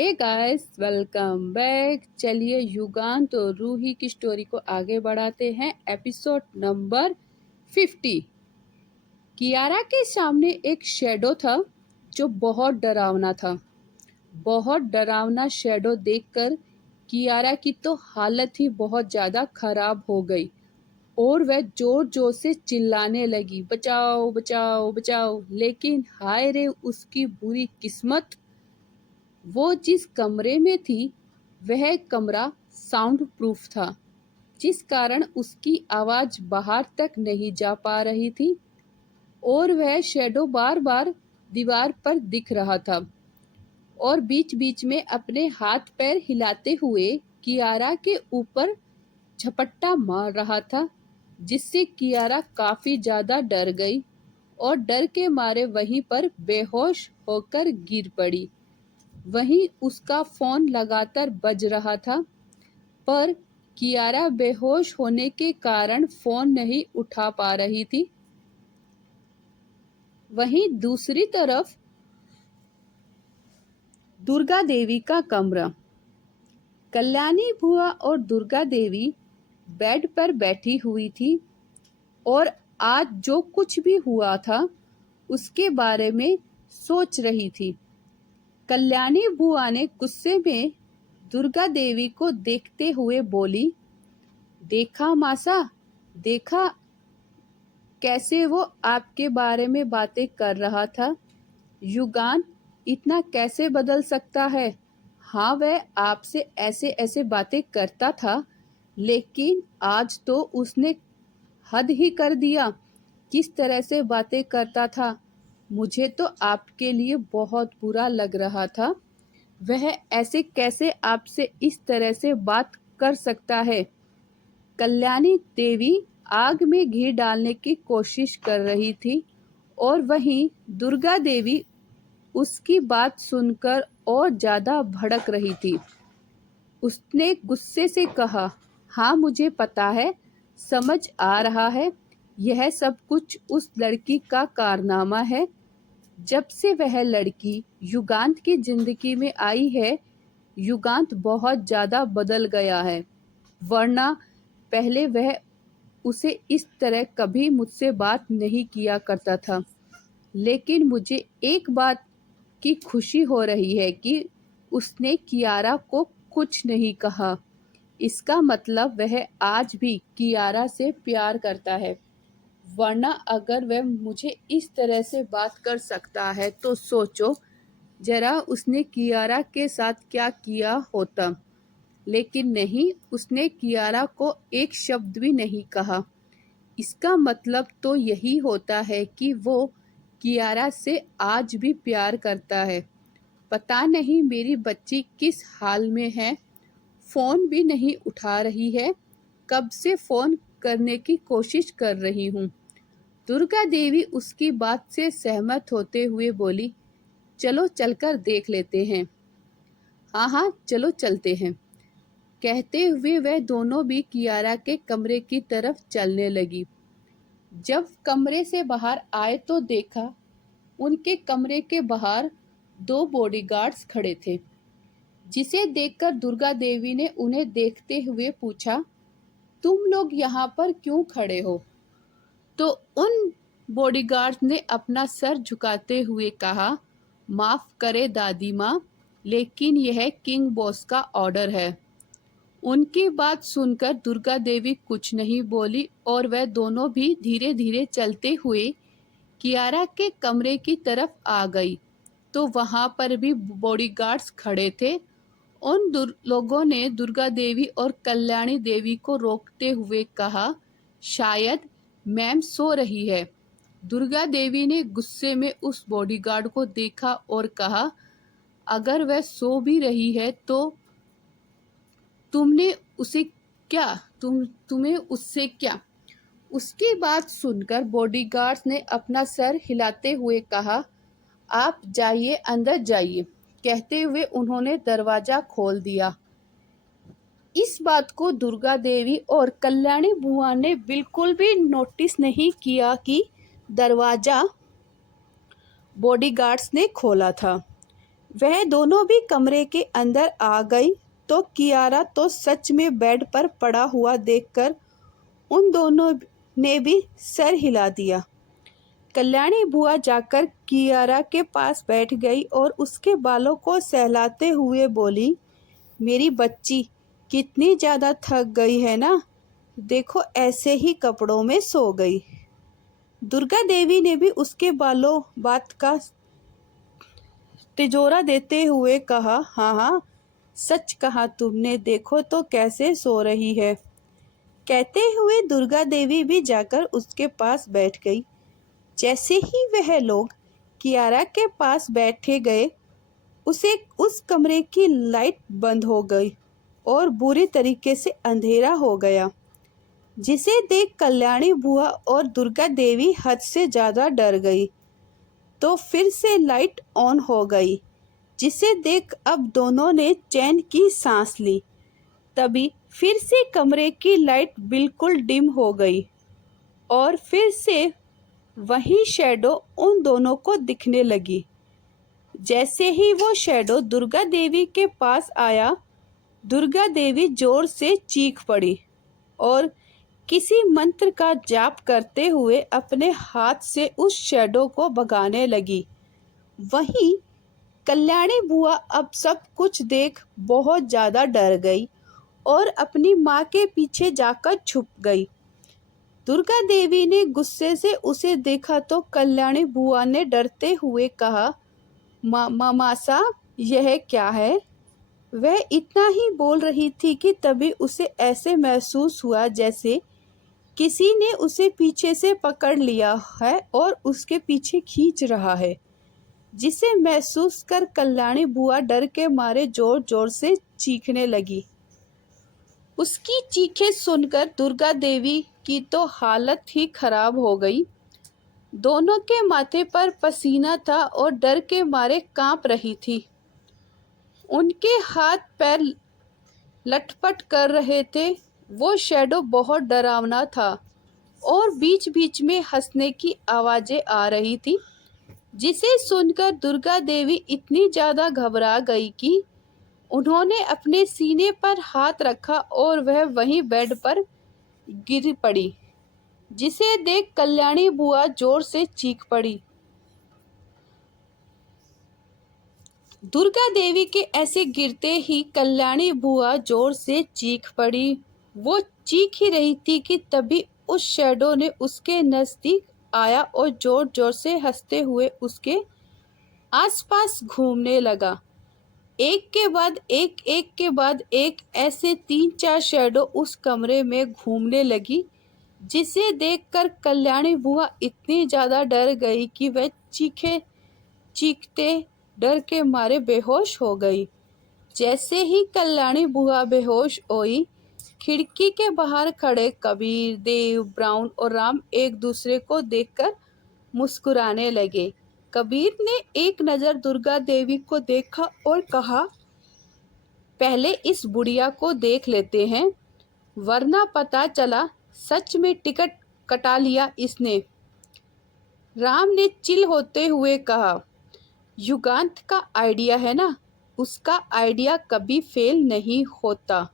Hey guys, welcome back. चलिए युगांत और रूही की स्टोरी को आगे बढ़ाते हैं। Episode number 50। कियारा के सामने एक शेडो था जो बहुत डरावना था। बहुत डरावना शेडो देखकर कियारा की तो हालत ही बहुत ज़्यादा खराब हो गई और वह जोर जोर से चिल्लाने लगी, बचाओ बचाओ बचाओ। लेकिन हाय रे उसकी बुरी किस्मत, वो जिस कमरे में थी वह कमरा साउंड प्रूफ था, जिस कारण उसकी आवाज़ बाहर तक नहीं जा पा रही थी और वह शेडो बार बार दीवार पर दिख रहा था और बीच बीच में अपने हाथ पैर हिलाते हुए कियारा के ऊपर झपट्टा मार रहा था, जिससे कियारा काफ़ी ज़्यादा डर गई और डर के मारे वहीं पर बेहोश होकर गिर पड़ी। वहीं उसका फोन लगातार बज रहा था, पर कियारा बेहोश होने के कारण फोन नहीं उठा पा रही थी। वहीं दूसरी तरफ दुर्गा देवी का कमरा। कल्याणी बुआ और दुर्गा देवी बेड पर बैठी हुई थी और आज जो कुछ भी हुआ था उसके बारे में सोच रही थी। कल्याणी बुआ ने गुस्से में दुर्गा देवी को देखते हुए बोली, देखा मासा, देखा कैसे वो आपके बारे में बातें कर रहा था। युगान इतना कैसे बदल सकता है। हाँ, वह आपसे ऐसे ऐसे बातें करता था, लेकिन आज तो उसने हद ही कर दिया। किस तरह से बातें करता था, मुझे तो आपके लिए बहुत बुरा लग रहा था। वह ऐसे कैसे आपसे इस तरह से बात कर सकता है। कल्याणी देवी आग में घी डालने की कोशिश कर रही थी और वहीं दुर्गा देवी उसकी बात सुनकर और ज़्यादा भड़क रही थी। उसने गुस्से से कहा, हाँ मुझे पता है, समझ आ रहा है, यह सब कुछ उस लड़की का कारनामा है। जब से वह लड़की युगांत की जिंदगी में आई है, युगांत बहुत ज़्यादा बदल गया है, वरना पहले वह उसे इस तरह कभी मुझसे बात नहीं किया करता था। लेकिन मुझे एक बात की खुशी हो रही है कि उसने कियारा को कुछ नहीं कहा। इसका मतलब वह आज भी कियारा से प्यार करता है, वरना अगर वह मुझे इस तरह से बात कर सकता है तो सोचो जरा उसने कियारा के साथ क्या किया होता। लेकिन नहीं, उसने कियारा को एक शब्द भी नहीं कहा। इसका मतलब तो यही होता है कि वो कियारा से आज भी प्यार करता है। पता नहीं मेरी बच्ची किस हाल में है, फ़ोन भी नहीं उठा रही है। कब से फ़ोन करने की कोशिश कर रही हूँ। दुर्गा देवी उसकी बात से सहमत होते हुए बोली, चलो चलकर देख लेते हैं। हाँ हाँ, चलो चलते हैं। कहते हुए वह दोनों भी कियारा के कमरे की तरफ चलने लगी। जब कमरे से बाहर आए तो देखा उनके कमरे के बाहर दो बॉडीगार्ड्स खड़े थे, जिसे देखकर दुर्गा देवी ने उन्हें देखते हुए पूछा, तुम लोग यहाँ पर क्यों खड़े हो। तो उन बॉडीगार्ड्स ने अपना सर झुकाते हुए कहा, माफ़ करे दादी माँ, लेकिन यह किंग बॉस का ऑर्डर है। उनकी बात सुनकर दुर्गा देवी कुछ नहीं बोली और वह दोनों भी धीरे धीरे चलते हुए कियारा के कमरे की तरफ आ गई। तो वहां पर भी बॉडीगार्ड्स खड़े थे। उन लोगों ने दुर्गा देवी और कल्याणी देवी को रोकते हुए कहा, शायद मैम सो रही है। दुर्गा देवी ने गुस्से में उस बॉडीगार्ड को देखा और कहा, अगर वह सो भी रही है तो तुमने उसे क्या तुम्हें उससे क्या। उसकी बात सुनकर बॉडीगार्ड्स ने अपना सर हिलाते हुए कहा, आप जाइए, अंदर जाइए। कहते हुए उन्होंने दरवाजा खोल दिया। इस बात को दुर्गा देवी और कल्याणी बुआ ने बिल्कुल भी नोटिस नहीं किया कि दरवाजा बॉडीगार्ड्स ने खोला था। वह दोनों भी कमरे के अंदर आ गई तो कियारा तो सच में बेड पर पड़ा हुआ देखकर उन दोनों ने भी सर हिला दिया। कल्याणी बुआ जाकर कियारा के पास बैठ गई और उसके बालों को सहलाते हुए बोली, मेरी बच्ची कितनी ज़्यादा थक गई है ना, देखो ऐसे ही कपड़ों में सो गई। दुर्गा देवी ने भी उसके बालों बात का तिजोरा देते हुए कहा, हाँ हाँ सच कहा तुमने, देखो तो कैसे सो रही है। कहते हुए दुर्गा देवी भी जाकर उसके पास बैठ गई। जैसे ही वह लोग कियारा के पास बैठे गए उस कमरे की लाइट बंद हो गई और बुरी तरीके से अंधेरा हो गया, जिसे देख कल्याणी बुआ और दुर्गा देवी हद से ज़्यादा डर गई। तो फिर से लाइट ऑन हो गई, जिसे देख अब दोनों ने चैन की सांस ली। तभी फिर से कमरे की लाइट बिल्कुल डिम हो गई और फिर से वही शैडो उन दोनों को दिखने लगी। जैसे ही वो शैडो दुर्गा देवी के पास आया, दुर्गा देवी जोर से चीख पड़ी और किसी मंत्र का जाप करते हुए अपने हाथ से उस शैडो को भगाने लगी। वहीं कल्याणी बुआ अब सब कुछ देख बहुत ज़्यादा डर गई और अपनी माँ के पीछे जाकर छुप गई। दुर्गा देवी ने गुस्से से उसे देखा तो कल्याणी बुआ ने डरते हुए कहा, मासा यह क्या है। वह इतना ही बोल रही थी कि तभी उसे ऐसे महसूस हुआ जैसे किसी ने उसे पीछे से पकड़ लिया है और उसके पीछे खींच रहा है, जिसे महसूस कर कल्याणी बुआ डर के मारे जोर जोर से चीखने लगी। उसकी चीखें सुनकर दुर्गा देवी की तो हालत ही खराब हो गई। दोनों के माथे पर पसीना था और डर के मारे कांप रही थी। उनके हाथ पैर लटपट कर रहे थे। वो शैडो बहुत डरावना था और बीच बीच में हंसने की आवाज़ें आ रही थी, जिसे सुनकर दुर्गा देवी इतनी ज़्यादा घबरा गई कि उन्होंने अपने सीने पर हाथ रखा और वह वहीं बेड पर गिर पड़ी, जिसे देख कल्याणी बुआ जोर से चीख पड़ी। दुर्गा देवी के ऐसे गिरते ही कल्याणी बुआ जोर से चीख पड़ी। वो चीख ही रही थी कि तभी उस शैडो ने उसके नज़दीक आया और जोर जोर से हंसते हुए उसके आसपास घूमने लगा। एक के बाद एक ऐसे 3-4 शैडो उस कमरे में घूमने लगी, जिसे देखकर कल्याणी बुआ इतनी ज़्यादा डर गई कि वह चीखते डर के मारे बेहोश हो गई। जैसे ही कल्याणी बुआ बेहोश हुई, खिड़की के बाहर खड़े कबीर, देव, ब्राउन और राम एक दूसरे को देखकर मुस्कुराने लगे। कबीर ने एक नज़र दुर्गा देवी को देखा और कहा, पहले इस बुढ़िया को देख लेते हैं, वरना पता चला सच में टिकट कटा लिया इसने। राम ने चिल होते हुए कहा, युगांत का आइडिया है ना, उसका आइडिया कभी फेल नहीं होता।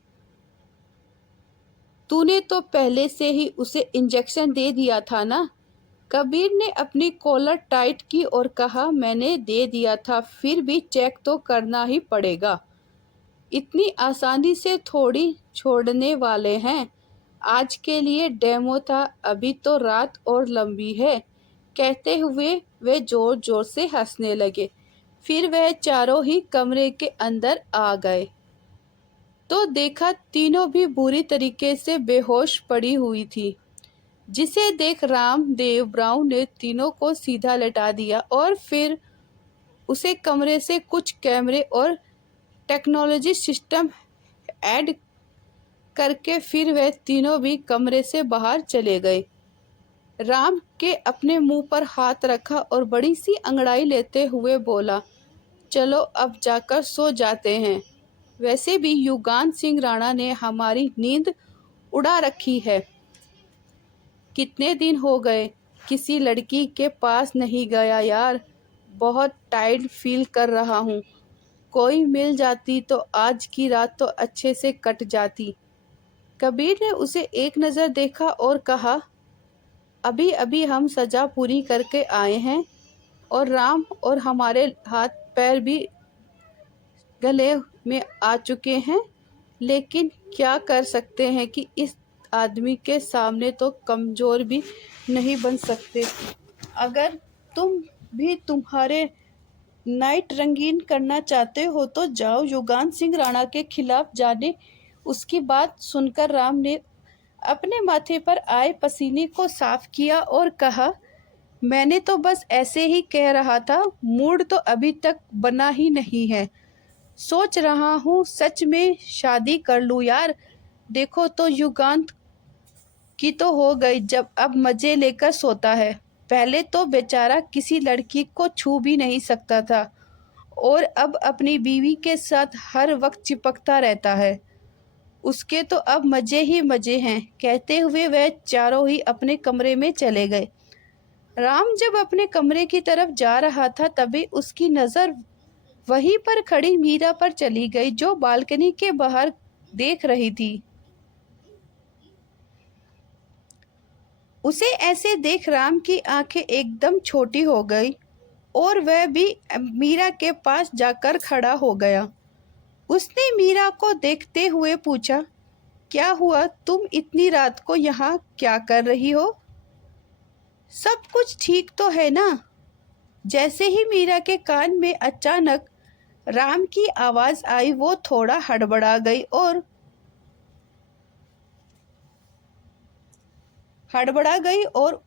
तूने तो पहले से ही उसे इंजेक्शन दे दिया था ना। कबीर ने अपनी कॉलर टाइट की और कहा, मैंने दे दिया था, फिर भी चेक तो करना ही पड़ेगा। इतनी आसानी से थोड़ी छोड़ने वाले हैं। आज के लिए डेमो था, अभी तो रात और लंबी है। कहते हुए वे जोर जोर से हंसने लगे। फिर वह चारों ही कमरे के अंदर आ गए तो देखा तीनों भी बुरी तरीके से बेहोश पड़ी हुई थी, जिसे देख राम, देव, ब्राउन ने तीनों को सीधा लेटा दिया और फिर उसे कमरे से कुछ कैमरे और टेक्नोलॉजी सिस्टम ऐड करके फिर वह तीनों भी कमरे से बाहर चले गए। राम के अपने मुंह पर हाथ रखा और बड़ी सी अंगड़ाई लेते हुए बोला, चलो अब जाकर सो जाते हैं। वैसे भी युगांत सिंह राणा ने हमारी नींद उड़ा रखी है। कितने दिन हो गए किसी लड़की के पास नहीं गया यार, बहुत टायर्ड फील कर रहा हूँ। कोई मिल जाती तो आज की रात तो अच्छे से कट जाती। कबीर ने उसे एक नज़र देखा और कहा, अभी अभी हम सजा पूरी करके आए हैं और राम और हमारे हाथ पैर भी गले में आ चुके हैं, लेकिन क्या कर सकते हैं कि इस आदमी के सामने तो कमज़ोर भी नहीं बन सकते। अगर तुम भी तुम्हारे नाइट रंगीन करना चाहते हो तो जाओ युगान सिंह राणा के खिलाफ जाने। उसकी बात सुनकर राम ने अपने माथे पर आए पसीने को साफ किया और कहा, मैंने तो बस ऐसे ही कह रहा था, मूड तो अभी तक बना ही नहीं है। सोच रहा हूँ सच में शादी कर लूँ यार। देखो तो युगांत की तो हो गई, जब अब मज़े लेकर सोता है। पहले तो बेचारा किसी लड़की को छू भी नहीं सकता था और अब अपनी बीवी के साथ हर वक्त चिपकता रहता है। उसके तो अब मज़े ही मज़े हैं। कहते हुए वह चारों ही अपने कमरे में चले गए। राम जब अपने कमरे की तरफ जा रहा था तभी उसकी नज़र वहीं पर खड़ी मीरा पर चली गई, जो बालकनी के बाहर देख रही थी। उसे ऐसे देख राम की आंखें एकदम छोटी हो गई और वह भी मीरा के पास जाकर खड़ा हो गया। उसने मीरा को देखते हुए पूछा, क्या हुआ, तुम इतनी रात को यहाँ क्या कर रही हो? सब कुछ ठीक तो है ना? जैसे ही मीरा के कान में अचानक राम की आवाज़ आई, वो थोड़ा हड़बड़ा गई और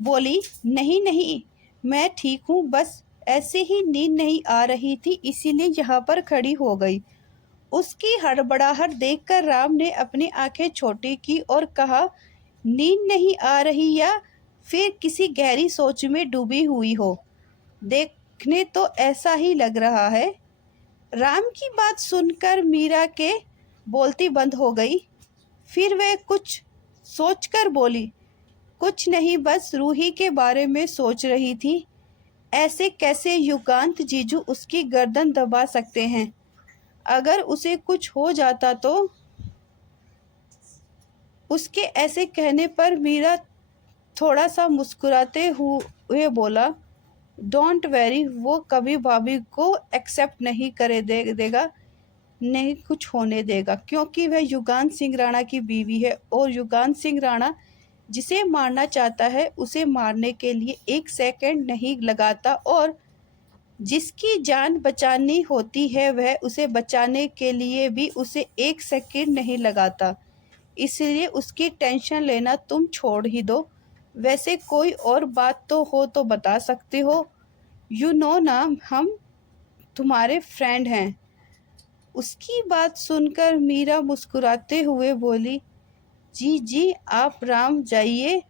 बोली, नहीं नहीं, मैं ठीक हूँ, बस ऐसे ही नींद नहीं आ रही थी इसीलिए यहाँ पर खड़ी हो गई। उसकी हड़बड़ाहट देखकर राम ने अपनी आंखें छोटी की और कहा, नींद नहीं आ रही या फिर किसी गहरी सोच में डूबी हुई हो? देखने तो ऐसा ही लग रहा है। राम की बात सुनकर मीरा के बोलती बंद हो गई। फिर वह कुछ सोचकर बोली, कुछ नहीं, बस रूही के बारे में सोच रही थी। ऐसे कैसे युगांत जीजू उसकी गर्दन दबा सकते हैं? अगर उसे कुछ हो जाता तो? उसके ऐसे कहने पर मीरा थोड़ा सा मुस्कुराते हुए बोला, डोंट वेरी, वो कभी भाभी को एक्सेप्ट नहीं करे देगा, नहीं कुछ होने देगा, क्योंकि वह युगांत सिंह राणा की बीवी है और युगांत सिंह राणा जिसे मारना चाहता है उसे मारने के लिए एक सेकंड नहीं लगाता और जिसकी जान बचानी होती है वह उसे बचाने के लिए भी उसे एक सेकंड नहीं लगाता। इसलिए उसकी टेंशन लेना तुम छोड़ ही दो। वैसे कोई और बात तो हो तो बता सकते हो। यू नो ना, हम तुम्हारे फ्रेंड हैं। उसकी बात सुनकर मीरा मुस्कुराते हुए बोली, जी जी, आप राम जाइए।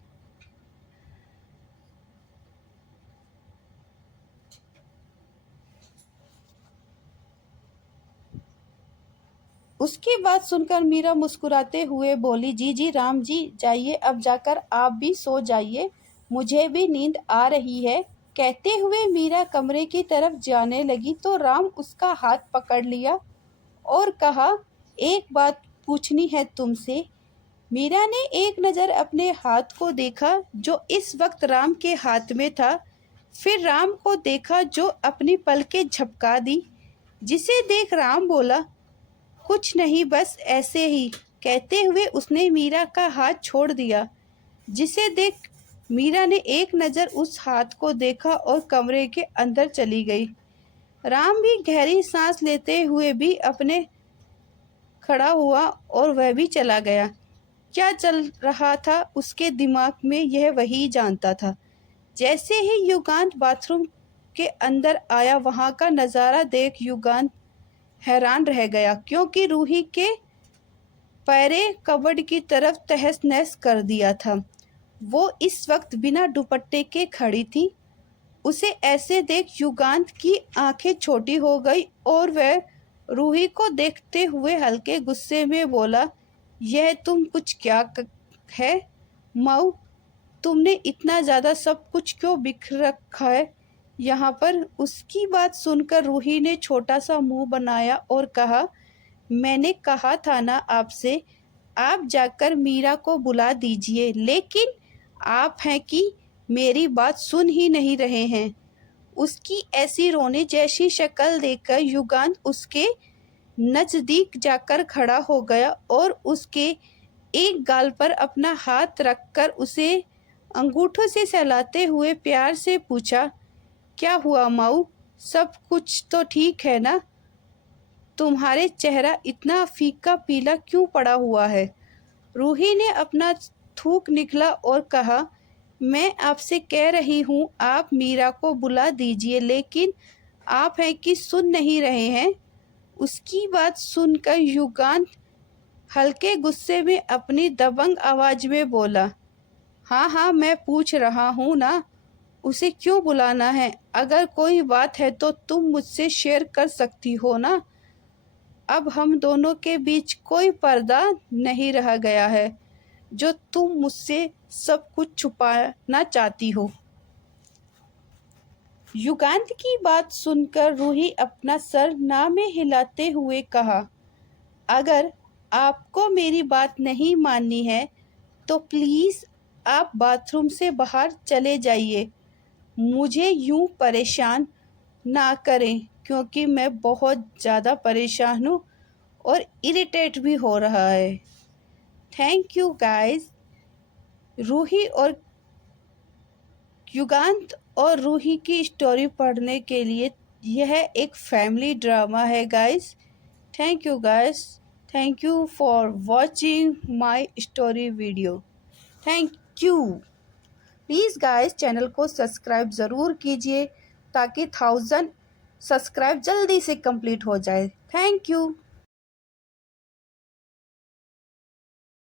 उसकी बात सुनकर मीरा मुस्कुराते हुए बोली, जी जी राम जी जाइए, अब जाकर आप भी सो जाइए, मुझे भी नींद आ रही है। कहते हुए मीरा कमरे की तरफ जाने लगी तो राम उसका हाथ पकड़ लिया और कहा, एक बात पूछनी है तुमसे। मीरा ने एक नज़र अपने हाथ को देखा जो इस वक्त राम के हाथ में था, फिर राम को देखा जो अपनी पलकें झपका दी, जिसे देख राम बोला, कुछ नहीं, बस ऐसे ही। कहते हुए उसने मीरा का हाथ छोड़ दिया, जिसे देख मीरा ने एक नज़र उस हाथ को देखा और कमरे के अंदर चली गई। राम भी गहरी सांस लेते हुए भी अपने खड़ा हुआ और वह भी चला गया। क्या चल रहा था उसके दिमाग में यह वही जानता था। जैसे ही युगांत बाथरूम के अंदर आया, वहाँ का नज़ारा देख युगांत हैरान रह गया, क्योंकि रूही के पैरे कबर्ड की तरफ तहस नहस कर दिया था। वो इस वक्त बिना दुपट्टे के खड़ी थी। उसे ऐसे देख युगांत की आंखें छोटी हो गई और वह रूही को देखते हुए हल्के गुस्से में बोला, यह तुम कुछ क्या है माऊ, तुमने इतना ज़्यादा सब कुछ क्यों बिखर रखा है? यहाँ पर उसकी बात सुनकर रूही ने छोटा सा मुंह बनाया और कहा, मैंने कहा था ना आपसे, आप जाकर मीरा को बुला दीजिए, लेकिन आप हैं कि मेरी बात सुन ही नहीं रहे हैं। उसकी ऐसी रोने जैसी शक्ल देखकर युगांत उसके नज़दीक जाकर खड़ा हो गया और उसके एक गाल पर अपना हाथ रखकर उसे अंगूठों से सहलाते हुए प्यार से पूछा, क्या हुआ माऊ, सब कुछ तो ठीक है ना? तुम्हारे चेहरा इतना फीका पीला क्यों पड़ा हुआ है? रूही ने अपना थूक निकला और कहा, मैं आपसे कह रही हूँ आप मीरा को बुला दीजिए, लेकिन आप हैं कि सुन नहीं रहे हैं। उसकी बात सुनकर युगांत हल्के गुस्से में अपनी दबंग आवाज में बोला, हाँ हाँ मैं पूछ रहा हूँ ना, उसे क्यों बुलाना है? अगर कोई बात है तो तुम मुझसे शेयर कर सकती हो ना। अब हम दोनों के बीच कोई पर्दा नहीं रह गया है जो तुम मुझसे सब कुछ छुपाना चाहती हो। युगांत की बात सुनकर रूही अपना सर ना में हिलाते हुए कहा, अगर आपको मेरी बात नहीं माननी है तो प्लीज़ आप बाथरूम से बाहर चले जाइए। मुझे यूं परेशान ना करें क्योंकि मैं बहुत ज़्यादा परेशान हूँ और इरिटेट भी हो रहा है। Thank you guys. रूही और युगांत और रूही की स्टोरी पढ़ने के लिए यह एक फैमिली ड्रामा है guys. Thank you guys. Thank you for watching my story video. Thank you. Please guys channel को सब्सक्राइब ज़रूर कीजिए ताकि 1000 सब्सक्राइब जल्दी से कंप्लीट हो जाए। Thank you.